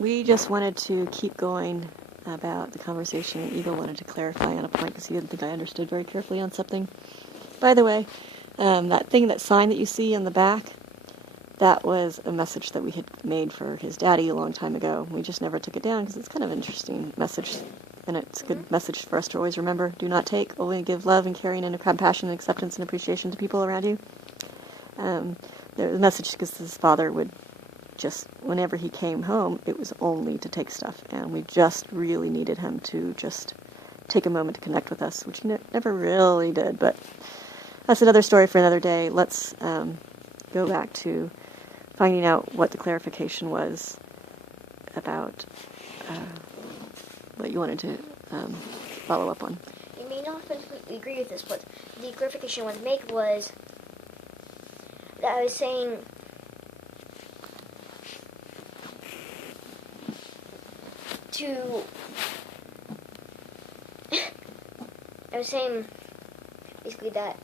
We just wanted to keep going about the conversation. Eagle wanted to clarify on a point because he didn't think I understood very carefully on something. By the way, that sign that you see in the back, that was a message that we had made for his daddy a long time ago. We just never took it down because it's kind of an interesting message, and it's a good message for us to always remember. Do not take, only give love and caring and compassion and acceptance and appreciation to people around you. The message because his father would just, whenever he came home, it was only to take stuff, and we just really needed him to just take a moment to connect with us, which he never really did, but that's another story for another day. Let's go back to finding out what the clarification was about what you wanted to follow up on. You may not completely agree with this, but the clarification I wanted to make was that I was saying basically that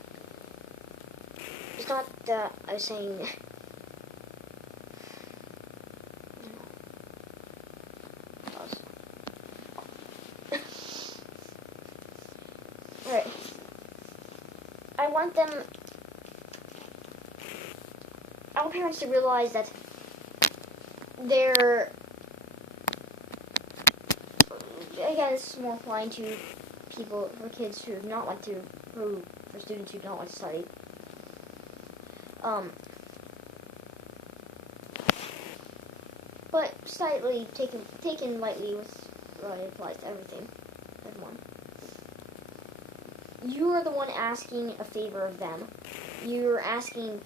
it's not that I was saying Right. I want parents to realize that they're, again, this is more applying to for kids who do not like to, for students who don't like to study. But slightly taken lightly with what applies to everything, everyone. You are the one asking a favor of them. You're asking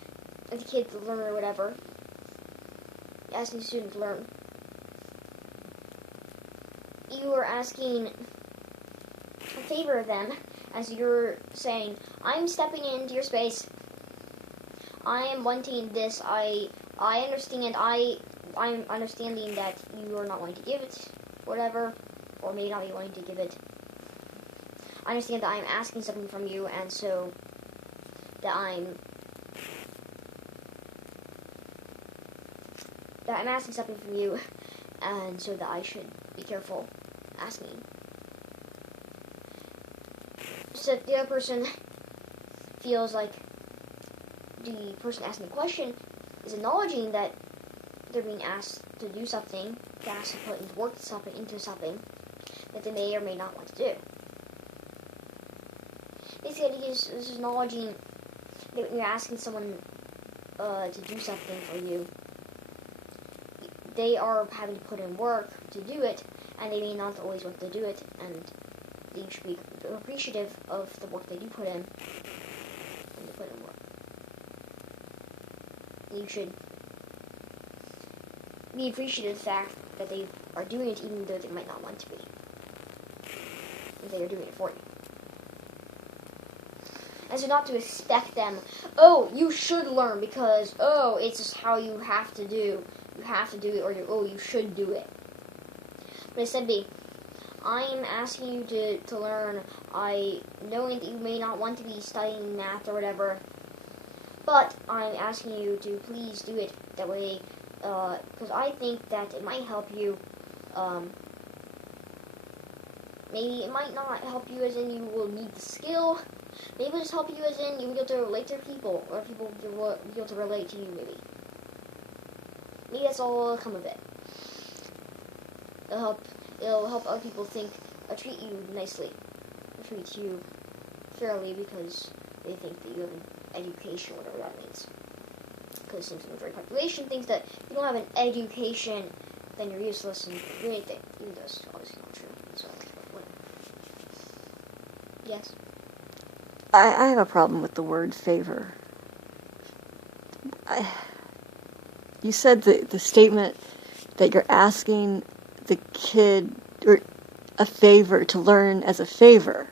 the kid to learn or whatever. Asking the student to learn. You are asking a favor of them as you're saying, I'm stepping into your space. I am wanting this. I understand. I'm understanding that you are not wanting to give it, whatever, or may not be wanting to give it. I understand that I'm asking something from you, and so that I'm asking something from you, and so that I should be careful asking. So if the other person feels like the person asking the question is acknowledging that they're being asked to do something, asked to put into work into something that they may or may not want to do. Basically, this is acknowledging that when you're asking someone to do something for you, they are having to put in work to do it, and they may not always want to do it, and you should be appreciative of the work they do put in, and they put in work. You should be appreciative of the fact that they are doing it even though they might not want to be. And they are doing it for you. And so not to expect them, oh, you should learn because, oh, it's just how you have to do. You have to do it, or you should do it. But instead be, I'm asking you to learn, knowing that you may not want to be studying math or whatever, but I'm asking you to please do it that way, because I think that it might help you. Maybe it might not help you as in you will need the skill. Maybe it'll just help you as in you'll be able to relate to people, or people will be able to relate to you, maybe. Maybe that's all that'll come of it. It'll help other people treat you nicely, treat you fairly because they think that you have an education, whatever that means. Because it seems the majority of the population thinks that if you don't have an education, then you're useless and do anything. Even though it's obviously not true. So, whatever. Yes? I have a problem with the word favor. You said the statement that you're asking the kid or a favor to learn as a favor.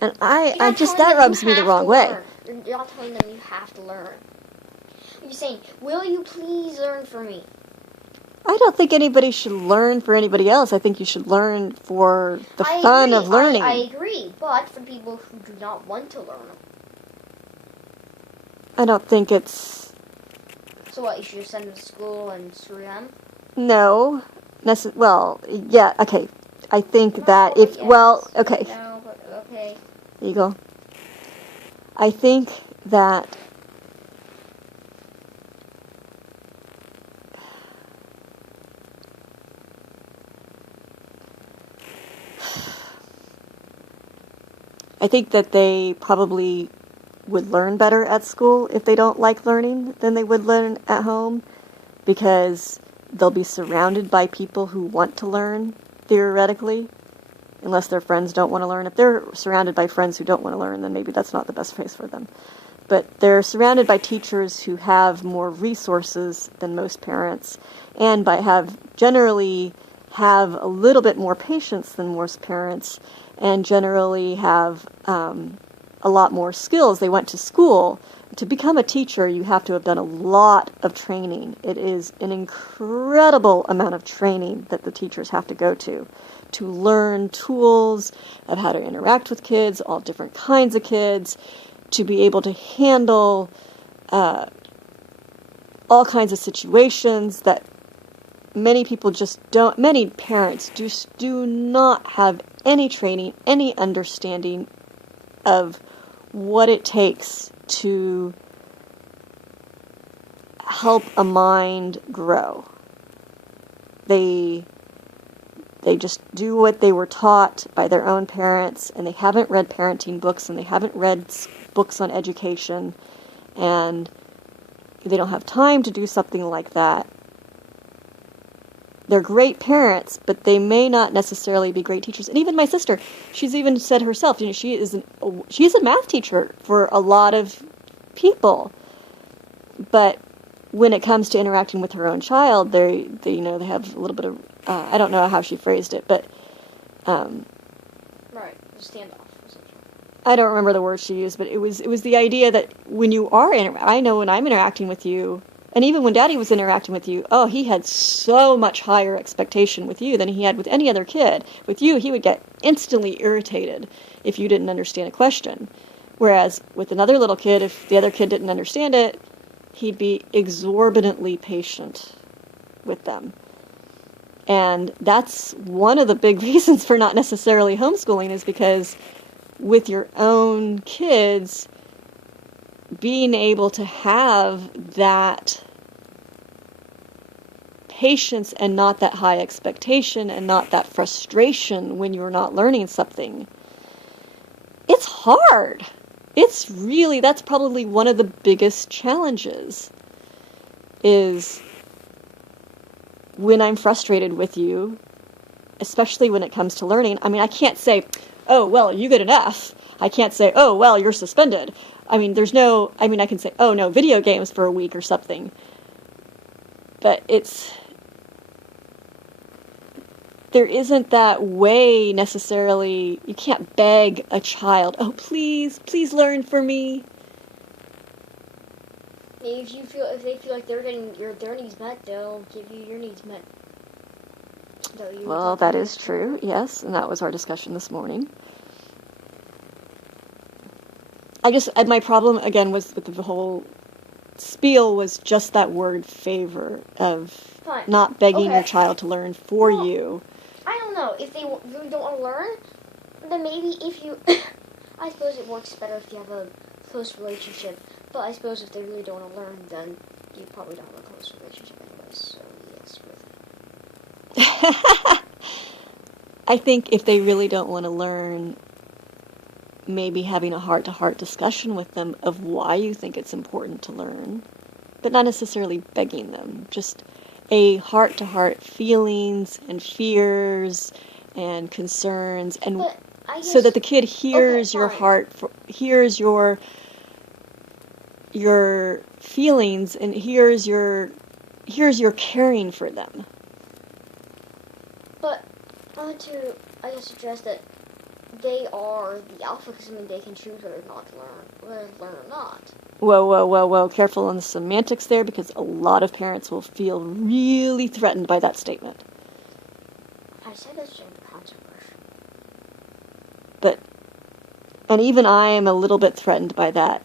And that rubs me the wrong way. You're not telling them you have to learn. You're saying, will you please learn for me? I don't think anybody should learn for anybody else. I think you should learn for the fun of learning. I agree, but for people who do not want to learn. I don't think it's... So what, you should just send them to school and screw them? No. Well, yeah, okay. I think that Yes. okay. No, but okay. There you go. I think that they probably would learn better at school if they don't like learning than they would learn at home, because they'll be surrounded by people who want to learn, theoretically, unless their friends don't want to learn. If they're surrounded by friends who don't want to learn, then maybe that's not the best place for them. But they're surrounded by teachers who have more resources than most parents, and generally have a little bit more patience than most parents, and generally have a lot more skills. They went to school. To become a teacher, you have to have done a lot of training. It is an incredible amount of training that the teachers have to go to learn tools of how to interact with kids, all different kinds of kids, to be able to handle all kinds of situations that many parents just do not have any training, any understanding of what it takes to help a mind grow. They just do what they were taught by their own parents, and they haven't read parenting books, and they haven't read books on education, and they don't have time to do something like that. They're great parents, but they may not necessarily be great teachers. And even my sister, she's even said herself, she's a math teacher for a lot of people, but when it comes to interacting with her own child, they have a little bit of I don't know how she phrased it, but Right, standoff. I don't remember the word she used, but it was the idea that when you are I know when I'm interacting with you, and even when Daddy was interacting with you, he had so much higher expectation with you than he had with any other kid. With you, he would get instantly irritated if you didn't understand a question. Whereas with another little kid, if the other kid didn't understand it, he'd be exorbitantly patient with them. And that's one of the big reasons for not necessarily homeschooling, is because with your own kids, being able to have that patience and not that high expectation and not that frustration when you're not learning something, it's hard. That's probably one of the biggest challenges, is when I'm frustrated with you, especially when it comes to learning. I mean, I can't say, oh, well, you get an F. I can't say, oh, well, you're suspended. I can say, oh, no, video games for a week or something. But there isn't that way necessarily. You can't beg a child, oh, please learn for me. If they feel like they're getting their needs met, they'll give you your needs met. Well, that is true, yes, and that was our discussion this morning. My problem, again, was with the whole spiel was just that word favor of not begging your child to learn for you. I don't know. If they really don't want to learn, then maybe if you... I suppose it works better if you have a close relationship. But I suppose if they really don't want to learn, then you probably don't have a close relationship anyway. So, yes, with I think if they really don't want to learn, maybe having a heart-to-heart discussion with them of why you think it's important to learn, but not necessarily begging them, just a heart-to-heart feelings and fears and concerns, and so that the kid hears your heart, hears your feelings, and hears your caring for them. But I want to, suggest that they are the alpha, because they can choose whether to learn or not. Whoa. Careful on the semantics there, because a lot of parents will feel really threatened by that statement. I said that's controversial. And even I am a little bit threatened by that.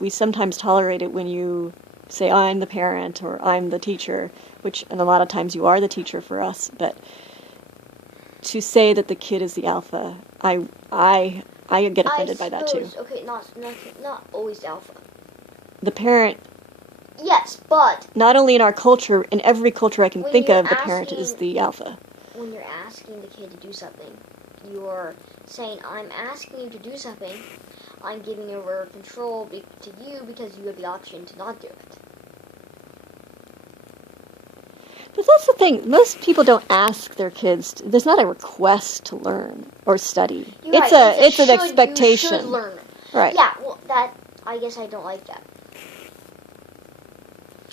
We sometimes tolerate it when you say I'm the parent or I'm the teacher, which, and a lot of times you are the teacher for us, but to say that the kid is the alpha, I get offended by that too. Okay, not always alpha. The parent, yes, but not only in our culture, in every culture I can think of, the parent is the alpha. When you're asking the kid to do something, you're saying, I'm asking you to do something, I'm giving over control to you because you have the option to not do it. But that's the thing. Most people don't ask their kids. There's not a request to learn or study. It's an expectation. You should learn. Right. Yeah. Well, I guess I don't like that.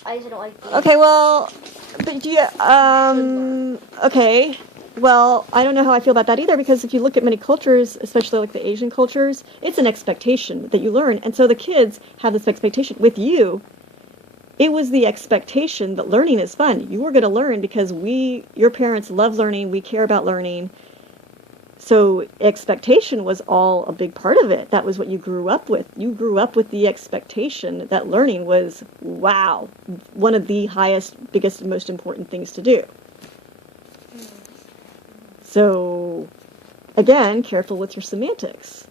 I just don't like. Okay. Well, but do you? Okay. Well, I don't know how I feel about that either, because if you look at many cultures, especially like the Asian cultures, it's an expectation that you learn, and so the kids have this expectation with you. It was the expectation that learning is fun. You were going to learn because your parents love learning. We care about learning. So expectation was all a big part of it. That was what you grew up with. You grew up with the expectation that learning was, wow, one of the highest, biggest, and most important things to do. So, again, careful with your semantics.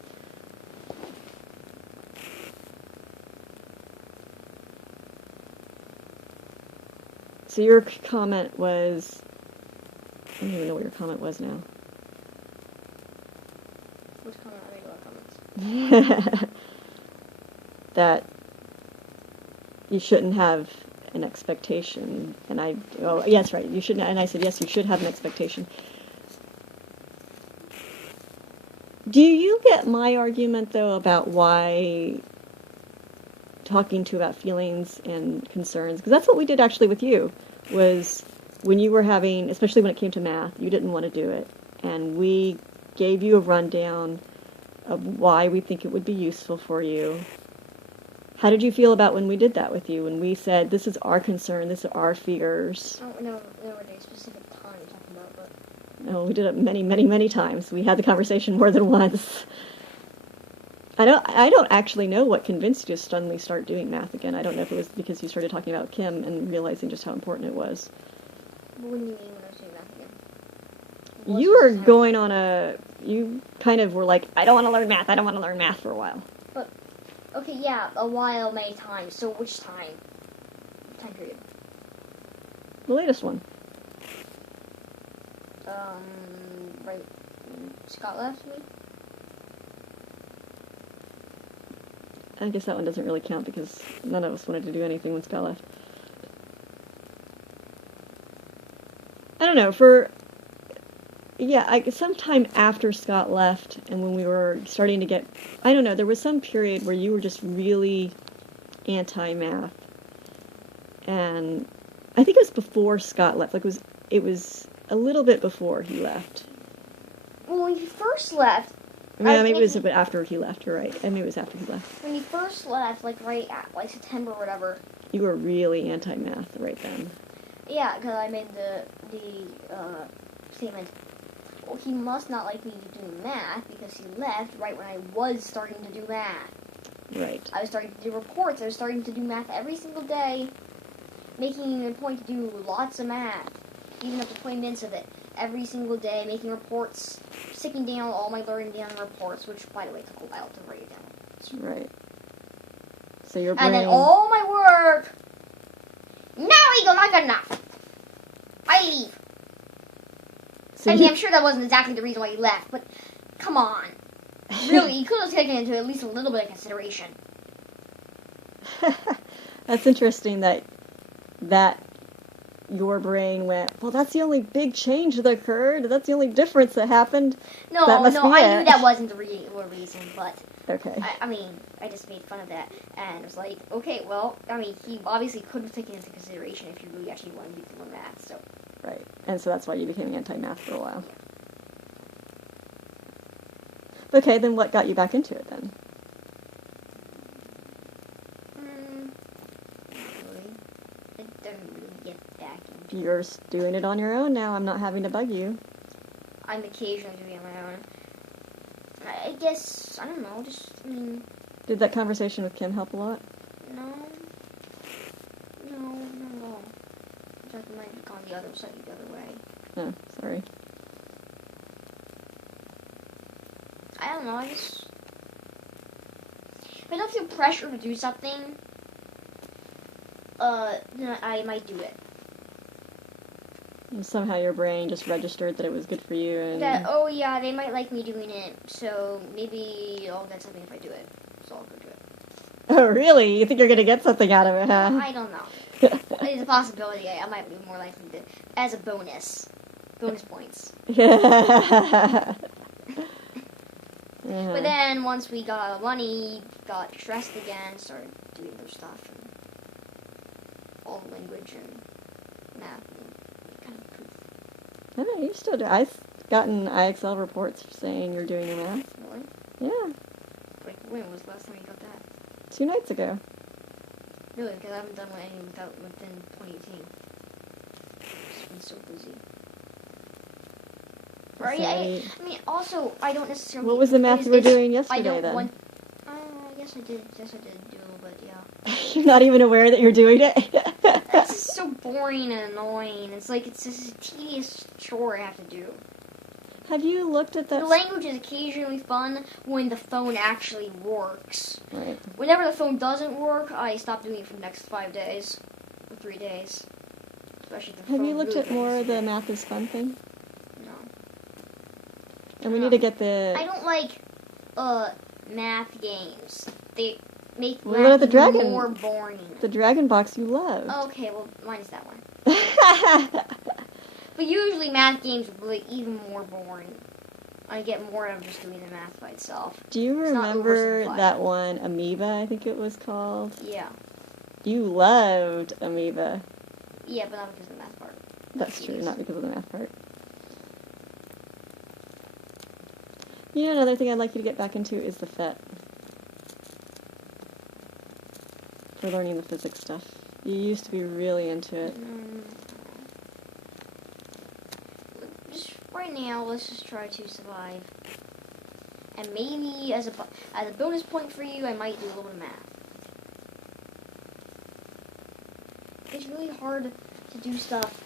So your comment was, I don't even know what your comment was now. Which comment? I make a lot of comments. That you shouldn't have an expectation. And yes, right, you shouldn't, and I said, yes, you should have an expectation. Do you get my argument, though, about why talking to about feelings and concerns? Because that's what we did actually with you, was when you were having, especially when it came to math, you didn't want to do it. And we gave you a rundown of why we think it would be useful for you. How did you feel about when we did that with you? When we said, this is our concern, this are our fears? I don't know any specific time you're talking about, but... No, we did it many, many, many times. We had the conversation more than once. I don't actually know what convinced you to suddenly start doing math again. I don't know if it was because you started talking about Kim and realizing just how important it was. What do you mean when I was doing math again? You were going on you kind of were like, I don't want to learn math for a while. But, okay, yeah, a while, many times. So which time? Time period? The latest one. Right when Scott left me? I guess that one doesn't really count because none of us wanted to do anything when Scott left. I don't know, sometime after Scott left and when we were starting to get, I don't know, there was some period where you were just really anti-math. And I think it was before Scott left, it was a little bit before he left. Well, when he first left... maybe it was a bit after he left, you're right. Maybe it was after he left. When he first left, right at, September or whatever... You were really anti-math right then. Yeah, because I made the statement, well, he must not like me to do math because he left right when I was starting to do math. Right. I was starting to do reports. I was starting to do math every single day, making it a point to do lots of math, even up to 20 minutes of it, every single day, making reports, sticking down all my learning down in reports, which, by the way, took a while to write it down. Right. So your brain... And then all my work... No, Eagle, not good enough. I leave. So I'm sure that wasn't exactly the reason why he left, but come on. Really, you could have taken it into at least a little bit of consideration. That's interesting that your brain went, well, that's the only big change that occurred. That's the only difference that happened. No, I knew that wasn't the real reason, but... Okay. I just made fun of that, and it was like, okay, well, he obviously could have taken it into consideration if he really actually wanted me to learn math, so... Right, and so that's why you became anti-math for a while. Yeah. Okay, then what got you back into it, then? I didn't really get back into You're doing it on your own now. I'm not having to bug you. I'm occasionally doing it on my own. I guess, I don't know, Did that conversation with Kim help a lot? No. have gone the other side, the other way. Oh, sorry. I don't know, if I don't feel pressure to do something, then I might do it. And somehow your brain just registered that it was good for you, and Oh yeah, they might like me doing it, so maybe I'll get something if I do it. So I'll go do it. oh really? You think you're gonna get something out of it, huh? I don't know. It's a possibility. I might be more likely to, as a bonus points. But then once we got all the money, got stressed again, started doing other stuff, and all the language and math, and kind of proof. I know, you still do. I've gotten IXL reports saying you're doing your math. Really? Yeah, Like, when was the last time you got that? 2 nights ago. Really? Because I haven't done any within 2018. Just been so busy. Right? I mean, also, I don't necessarily... What was the math you were doing yesterday, then? Yes, I did. Yes, I did do a little bit, yeah. You're not even aware that you're doing it? This is so boring and annoying. It's like, it's just a tedious chore I have to do. Have you looked at that? The language is occasionally fun when the phone actually works. Right. Whenever the phone doesn't work, I stop doing it for the next 5 days. Or 3 days. Especially if the Have phone you looked really at more doesn't of the work. math is fun thing? No. And we need to get I the... don't like math games. They make What about the math dragon? more boring. The dragon box you love. Okay, well, mine's that one. But usually math games are really even more boring. I get more out of just doing the math by itself. Do you It's not remember oversimplified. that one, Amoeba, I think it was called? Yeah. You loved Amoeba. Yeah, but not because of the math part. That's true, Yes. not because of the math part. You know, another thing I'd like you to get back into is the PhET. For learning the physics stuff. You used to be really into it. Just right now, let's just try to survive. And maybe as a bonus point for you, I might do a little bit of math. It's really hard to do stuff.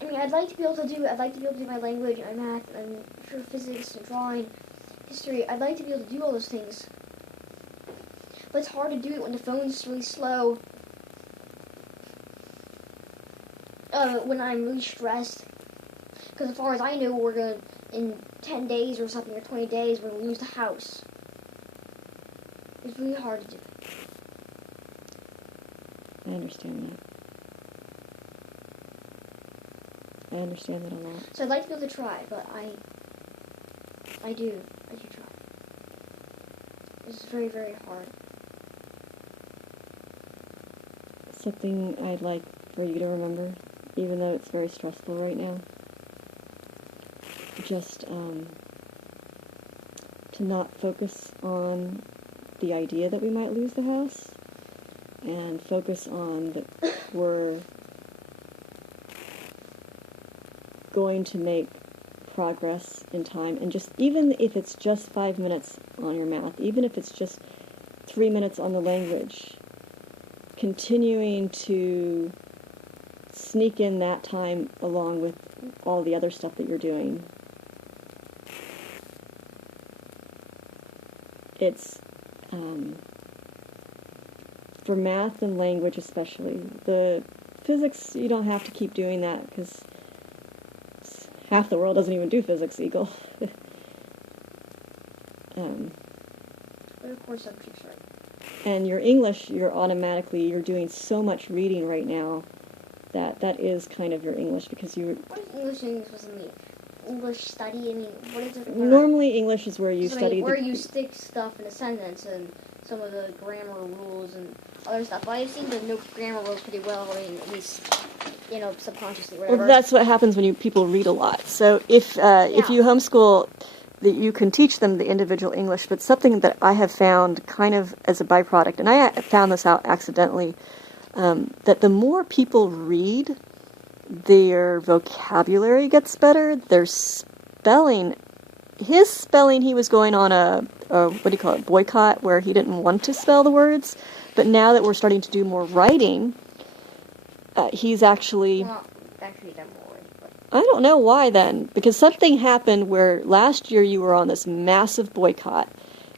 I mean, I'd like to be able to do my language and my math and sure physics and drawing, history. I'd like to be able to do all those things. But it's hard to do it when the phone's really slow. When I'm really stressed. Because as far as I know, we're going to, in 10 days or something, or 20 days, we're going to lose the house. It's really hard to do. I understand that. I understand that a lot. So I'd like to be able to try, but I do try. It's very, very hard. Something I'd like for you to remember, even though it's very stressful right now, just to not focus on the idea that we might lose the house, and focus on that we're going to make progress in time, and just, even if it's just 5 minutes on your math, even if it's just 3 minutes on the language, continuing to sneak in that time along with all the other stuff that you're doing. It's, for math and language especially. The physics, you don't have to keep doing that, because half the world doesn't even do physics, Eagle. But of course, subjects, right? And your English, you're doing so much reading right now that is kind of your English, because you... What is English supposed to mean? English study? I mean, what is it? Normally English is where you study... where you stick stuff in a sentence and some of the grammar rules and other stuff. Well, I've seen the no grammar rules pretty well, I mean, at least, subconsciously, whatever. Well, that's what happens when people read a lot. So if you homeschool, that you can teach them the individual English, but something that I have found kind of as a byproduct, and I found this out accidentally, that the more people read, their vocabulary gets better, their spelling. His spelling, he was going on a boycott, where he didn't want to spell the words, but now that we're starting to do more writing, he's actually... Well, actually, that more. But I don't know why then, because something happened where last year you were on this massive boycott,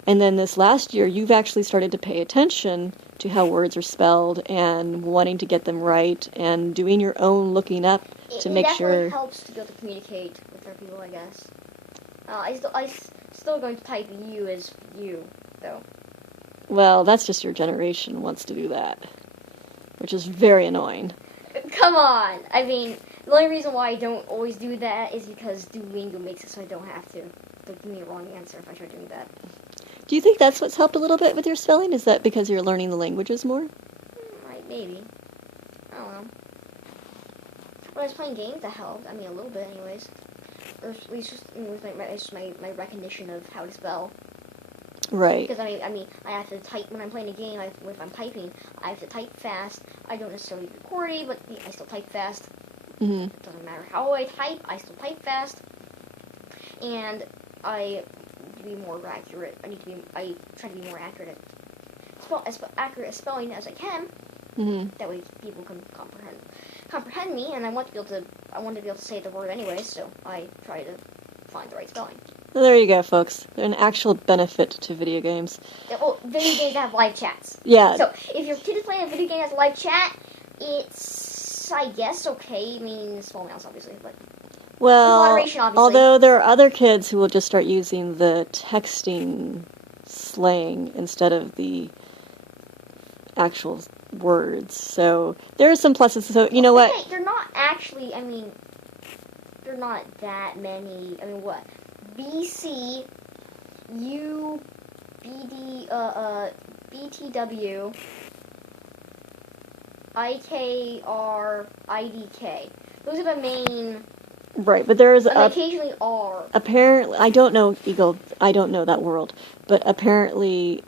and then this last year you've actually started to pay attention to how words are spelled and wanting to get them right and doing your own looking up to make sure... It definitely helps to be able to communicate with other people, I guess. I still going to type you as you, though. Well, that's just your generation wants to do that, which is very annoying. Come on! I mean, the only reason why I don't always do that is because Duolingo makes it so I don't have to. They'll give me a wrong answer if I try doing that. Do you think that's what's helped a little bit with your spelling? Is that because you're learning the languages more? Right, maybe. I don't know. When I was playing games, that helped. I mean, a little bit, anyways. Or at least just with my recognition of how to spell. Right. Because I mean, I have to type when I'm playing a game. If I'm typing, I have to type fast. I don't necessarily record it, but I still type fast. Mm-hmm. It doesn't matter how I type, I still type fast. And I need to be more accurate. I try to be more accurate as accurate at spelling as I can. Mm-hmm. That way people can comprehend me, and I want to be able to say the word anyway, so I try to find the right spelling. Well, there you go, folks. An actual benefit to video games. Yeah, well, video games have live chats. Yeah. So if your kid is playing a video game that has live chat, it's, I guess, okay. I mean, small amounts, obviously, but Well, moderation, obviously. although there are other kids who will just start using the texting slang instead of the actual words. So there are some pluses. So you know what? Hey, they're not actually. I mean, they're not that many. I mean, what? BC, U, BD, BTW, IKR, IDK. Those are the main. Right, but there is occasionally R. Apparently, I don't know, Eagle. I don't know that world, but apparently,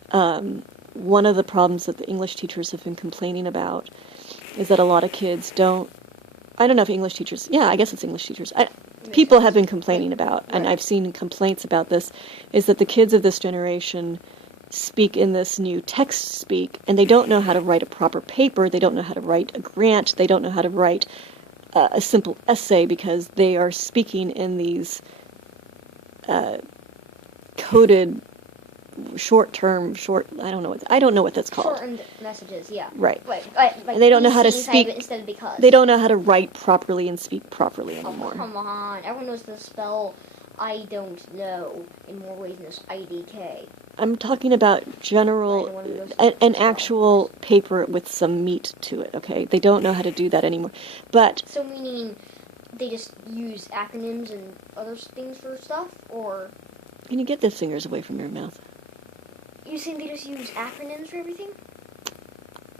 one of the problems that the English teachers have been complaining about is that a lot of kids don't. I don't know if English teachers. Yeah, I guess it's English teachers. People have been complaining about, and I've seen complaints about this, is that the kids of this generation speak in this new text speak, and they don't know how to write a proper paper. They don't know how to write a grant. They don't know how to write a simple essay because they are speaking in these coded I don't know what that's called. Shortened messages, yeah. Right. Like and they don't know how to speak instead of because. They don't know how to write properly and speak properly Oh, anymore. come on. Everyone knows to spell I don't know in more ways than just IDK. I'm talking about an actual paper with some meat to it, okay? They don't know how to do that anymore. But so meaning they just use acronyms and other things for stuff, or can you get the fingers away from your mouth? You think they just use acronyms for everything?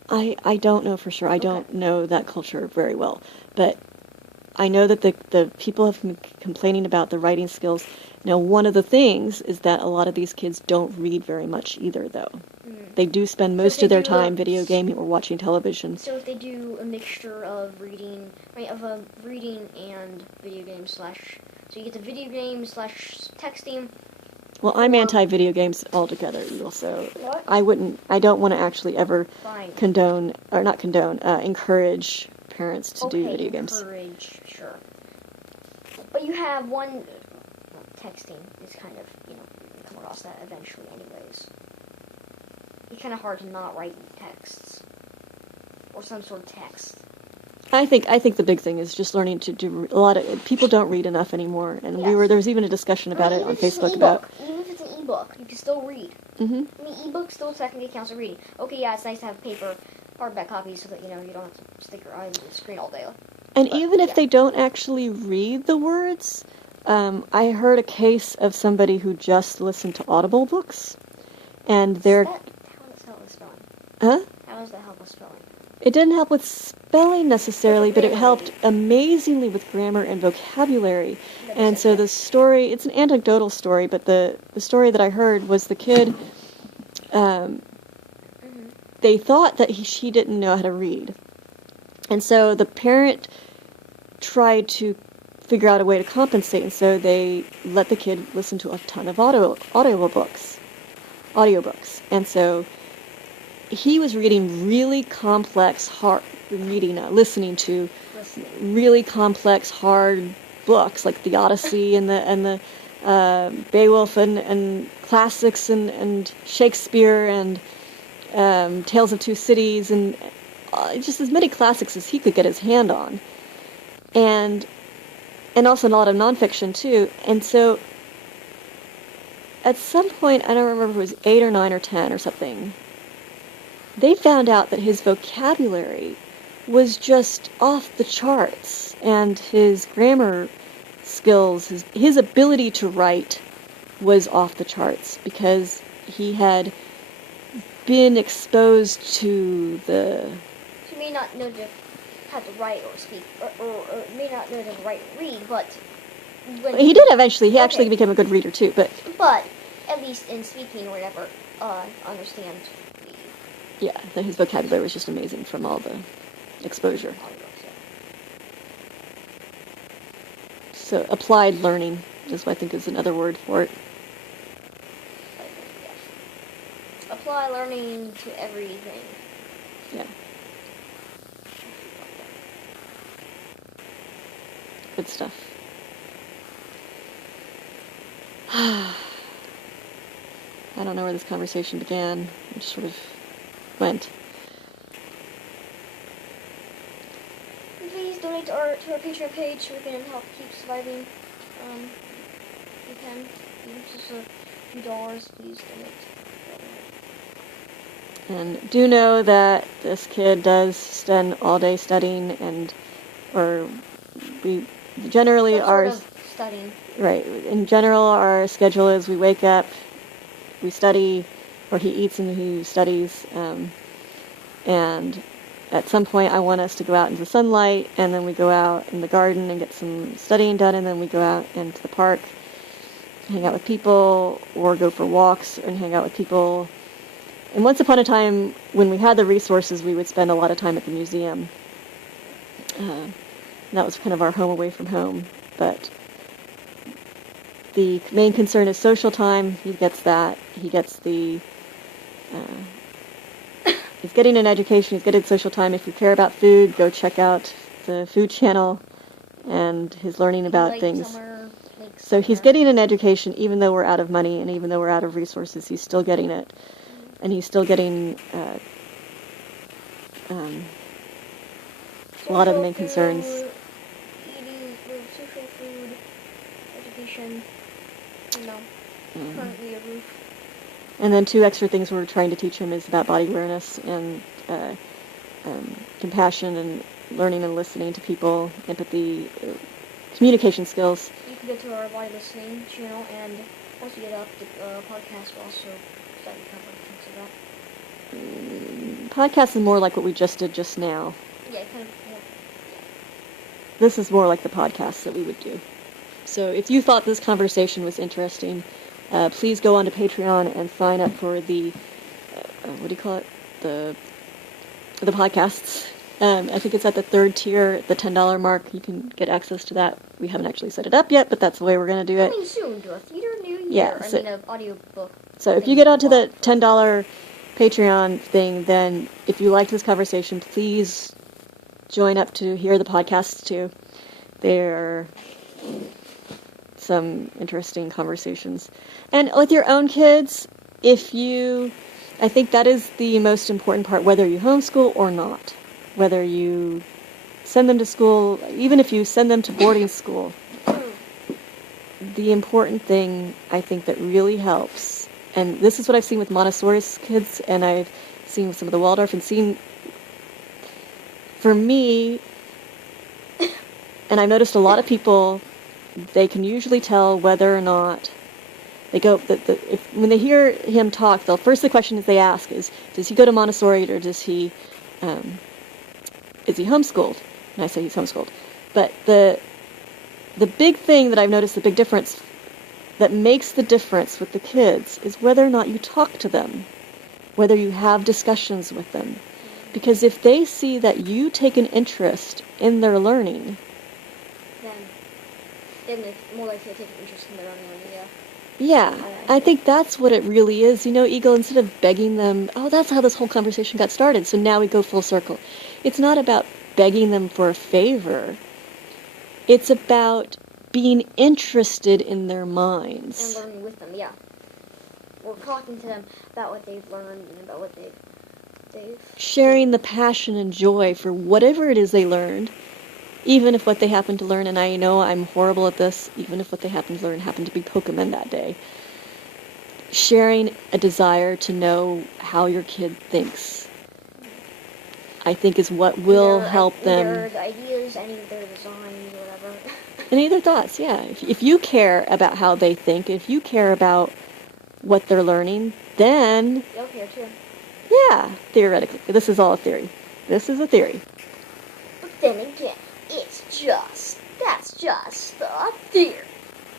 I don't know for sure. I don't know that culture very well. But I know that the people have been complaining about the writing skills. Now, one of the things is that a lot of these kids don't read very much either, though. They do spend most of their time video gaming or watching television. So if they do a mixture of reading, reading and video games so you get the video games / texting. Well, I'm anti-video games altogether, Eagle, so what? I don't want to actually ever Fine. encourage parents to do video games. Encourage, sure. But you have one, texting is kind of, you come across that eventually anyways. It's kind of hard to not write texts. Or some sort of text. I think the big thing is just learning to do. A lot of people don't read enough anymore, and yes. there was even a discussion about it on Facebook about. Even if it's an ebook, you can still read. Mm-hmm. I mean, ebook still technically counts as reading. Okay, yeah, it's nice to have paper, hardback copies, so that you don't have to stick your eyes at the screen all day. And even if they don't actually read the words, I heard a case of somebody who just listened to Audible books, and they're. How does that help with spelling? Huh? How does that help with spelling? It didn't help with spelling necessarily, but it helped amazingly with grammar and vocabulary. And so the story, it's an anecdotal story, but the story that I heard was the kid, they thought that she didn't know how to read. And so the parent tried to figure out a way to compensate, and so they let the kid listen to a ton of audiobooks. And so he was reading really complex, listening to really complex, hard books like the Odyssey and the Beowulf and classics and Shakespeare and Tales of Two Cities and just as many classics as he could get his hand on, and also a lot of nonfiction too. And so at some point, I don't remember if it was 8 or 9 or 10 or something, they found out that his vocabulary was just off the charts, and his grammar skills, his ability to write was off the charts because he had been exposed to the... He may not know how to write or speak, or may not know how to write and read, but... He did eventually. He actually became a good reader too, but at least in speaking or whatever, understand the... Yeah, his vocabulary was just amazing from all the exposure. So applied learning is what I think is another word for it. Apply learning to everything. Yeah. Good stuff. I don't know where this conversation began. It just sort of went. Please donate to our Patreon page so we can help keep surviving. You can. Even just a few dollars, please donate. And do know that this kid does spend all day studying, or we generally are studying. Right. In general, our schedule is we wake up, we study, or he eats and he studies, and at some point I want us to go out into the sunlight, and then we go out in the garden and get some studying done, and then we go out into the park, hang out with people, or go for walks and hang out with people. And once upon a time, when we had the resources, we would spend a lot of time at the museum. That was kind of our home away from home. But the main concern is social time. He gets that. He gets the... he's getting an education. He's getting social time. If you care about food, go check out the Food Channel and his learning about things. So he's getting an education even though we're out of money and even though we're out of resources. He's still getting it. And he's still getting a lot of the main concerns. Eating, social food, education, currently a roof. And then 2 extra things we're trying to teach him is about body awareness and compassion and learning and listening to people, empathy, communication skills. You can go to our body listening channel, and once we get up the podcast, we'll also start to cover things of that. Podcast is more like what we just did just now. Yeah, kind of. Yeah. This is more like the podcast that we would do. So if you thought this conversation was interesting, please go on to Patreon and sign up for the, what do you call it? The podcasts. I think it's at the 3rd tier, the $10 mark. You can get access to that. We haven't actually set it up yet, but that's the way we're going to do it. Coming soon to a theater near you. Yeah, so, an audiobook. So if you get onto the $10 Patreon thing, then if you liked this conversation, please join up to hear the podcasts too. They're some interesting conversations. And with your own kids, I think that is the most important part, whether you homeschool or not. Whether you send them to school, even if you send them to boarding school. The important thing, I think, that really helps, and this is what I've seen with Montessori's kids, and I've seen with some of the Waldorf, and seen, for me, and I've noticed a lot of people, they can usually tell whether or not they go, when they hear him talk, the question they ask is, does he go to Montessori, or is he homeschooled? And I say he's homeschooled. But the big thing that I've noticed, the big difference that makes the difference with the kids is whether or not you talk to them, whether you have discussions with them. Because if they see that you take an interest in their learning, then they're more likely to take an interest in their own learning, yeah. Yeah, I think that's what it really is. You know, Eagle, instead of begging them, oh, that's how this whole conversation got started. So now we go full circle. It's not about begging them for a favor. It's about being interested in their minds. And learning with them, yeah. We're talking to them about what they've learned and about what they've sharing the passion and joy for whatever it is they learned, even if what they happen to learn, and I know I'm horrible at this, even if what they happen to learn happened to be Pokemon that day. Sharing a desire to know how your kid thinks, I think, is what will help them. Their ideas, any of their designs, whatever. Any of their thoughts, yeah. If you care about how they think, if you care about what they're learning, then... They'll care too. Yeah, theoretically. This is all a theory. This is a theory. But then again, that's just a theory.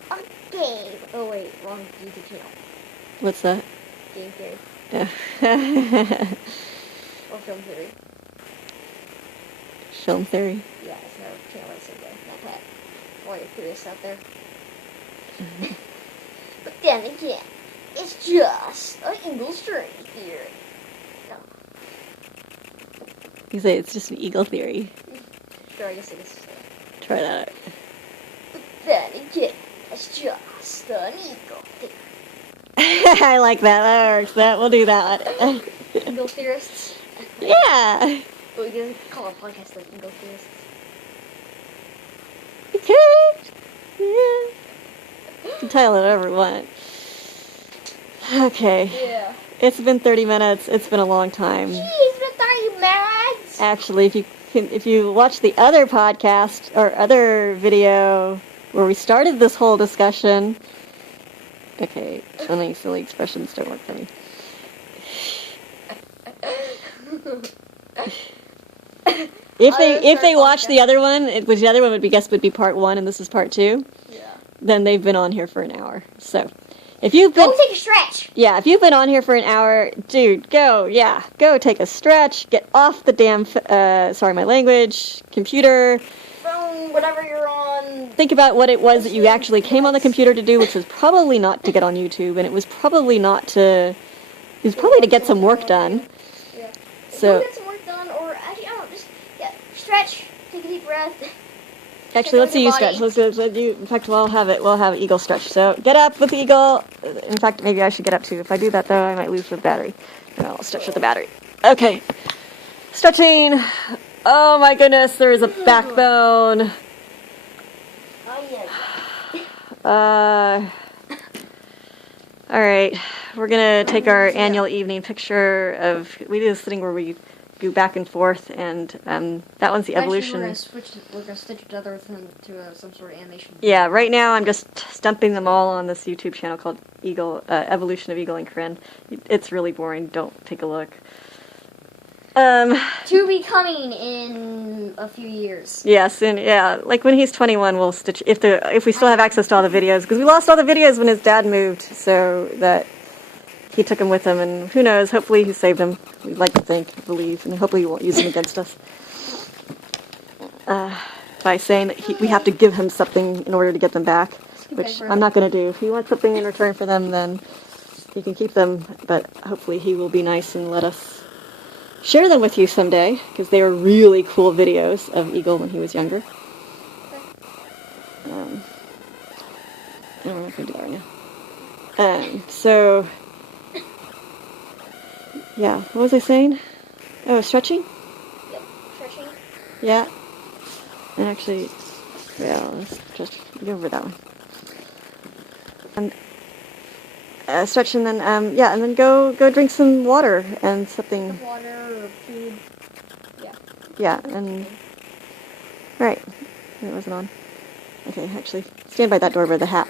A game. Oh wait, wrong YouTube channel. What's that? Game theory. Yeah. Or film theory. Film theory. Yeah, it's another channel I said there. Not that. All your theorists out there. But then again, it's just an eagle string theory. No. You say it's just an eagle theory. Sure, I guess it is. Try that out. But then again, it's just an eagle theory. I like that. That works. We'll do that. Eagle theorists? Yeah. We can call our podcast like Eagle Theorists. You could. Yeah. You can title it whatever you want. Okay. Yeah. It's been 30 minutes. It's been a long time. Gee, it's been 30 minutes! Actually, if you watch the other podcast or other video where we started this whole discussion... Okay, funny, silly expressions don't work for me. If they watch the other one, which the other one would be part 1 and this is part 2, yeah, then they've been on here for an hour. So, if you've been... Go take a stretch! Yeah, if you've been on here for an hour, dude, go take a stretch, get off the damn, sorry my language, computer. Phone, whatever you're on. Think about what it was that you actually came on the computer to do, which was probably not to get on YouTube, and it was probably to get some work done. Yeah. So, Go get some work done, or actually, I don't know, just stretch, take a deep breath. actually, let's see you stretch. Let's do. In fact, we'll have eagle stretch. So get up with the eagle. In fact, maybe I should get up too. If I do that, though, I might lose the battery. No, I'll stretch with the battery. Okay, stretching. Oh my goodness, there is a backbone. Oh yeah. All right, we're gonna take our annual evening picture of. We do this thing where we go back and forth, and that one's the evolution. We're gonna stitch it together to some sort of animation. Yeah, right now I'm just stumping them all on this YouTube channel called Evolution of Eagle and Corinne. It's really boring. Don't take a look. To be coming in a few years. Yes, and yeah, like when he's 21, we'll stitch if we still have access to all the videos, because we lost all the videos when his dad moved, so that he took them with him, and who knows? Hopefully he saved them. We'd like to think, believe, and hopefully he won't use them against us. By saying that we have to give him something in order to get them back, which I'm not going to do. If he wants something in return for them, then he can keep them, but hopefully he will be nice and let us share them with you someday, because they were really cool videos of Eagle when he was younger. No, we're not going to do that right now. So, yeah, what was I saying? Oh, stretching? Yep, stretching. Yeah. And actually, yeah, let's just go over that one. And stretch, and then and then go drink some water and something. Water or food. Yeah. Yeah, and right, it wasn't on. Okay, actually, stand by that door with the hat.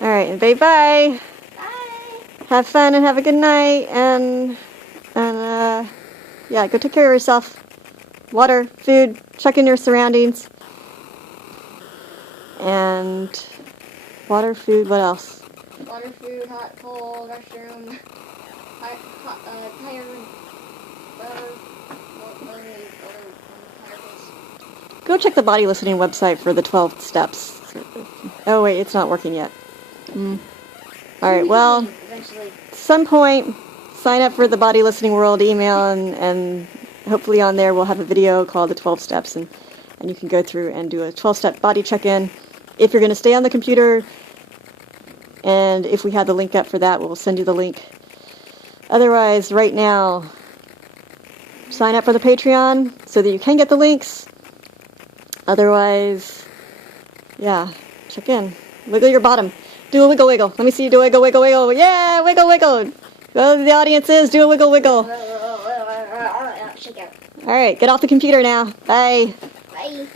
All right, and bye. Bye. Have fun and have a good night, and yeah, go take care of yourself. Water, food, check in your surroundings, and. Water, food, what else? Water, food, hot, cold, restroom, Go check the Body Listening website for the 12 steps. Oh, wait, it's not working yet. Alright, well, Eventually. at some point, sign up for the Body Listening World email, and hopefully on there we'll have a video called the 12 Steps, and you can go through and do a 12-step body check-in. If you're going to stay on the computer, and if we have the link up for that, we'll send you the link. Otherwise, right now, sign up for the Patreon so that you can get the links. Otherwise, yeah, check in. Wiggle your bottom. Do a wiggle wiggle. Let me see you do a wiggle wiggle wiggle. Yeah, wiggle wiggle. Well, the audience is, do a wiggle wiggle. Shake out. All right, get off the computer now. Bye. Bye.